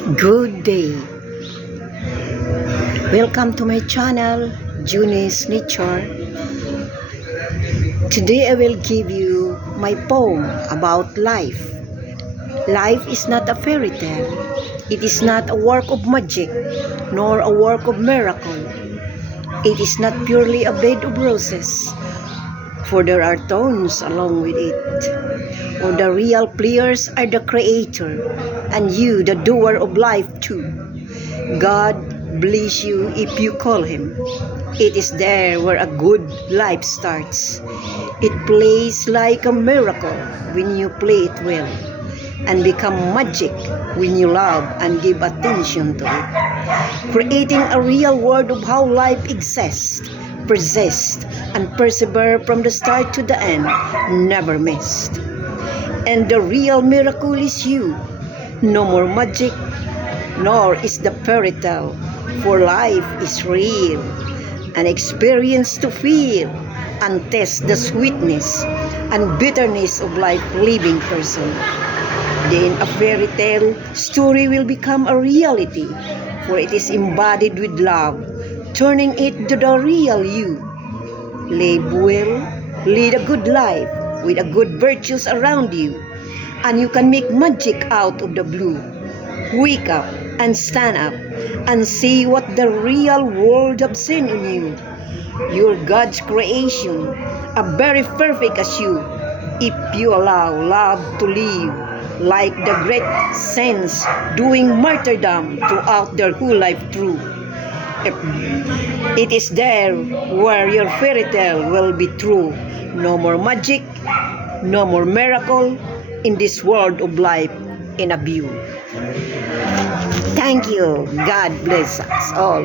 Good day. Welcome to my channel, Juni's Nature. Today I will give you my poem about life. Life is not a fairy tale. It is not a work of magic, nor a work of miracle. It is not purely a bed of roses, for there are thorns along with it. For the real players are the Creator, and you, the doer of life too. God bless you if you call Him. It is there where a good life starts. It plays like a miracle when you play it well, and become magic when you love and give attention to it. Creating a real world of how life exists, persists, and persevere from the start to the end, never missed. And the real miracle is you. No more magic, nor is the fairy tale, for life is real, an experience to feel and test the sweetness and bitterness of life living person. Then a fairy tale story will become a reality, for it is embodied with love, turning it to the real you. Live well, lead a good life with a good virtues around you, and you can make magic out of the blue. Wake up and stand up and see what the real world has seen in you. You're God's creation, a very perfect as you, if you allow love to live like the great saints doing martyrdom throughout their whole life through. It is there where your fairy tale will be true. No more magic, no more miracle in this world of life in a view. Thank you. God bless us all.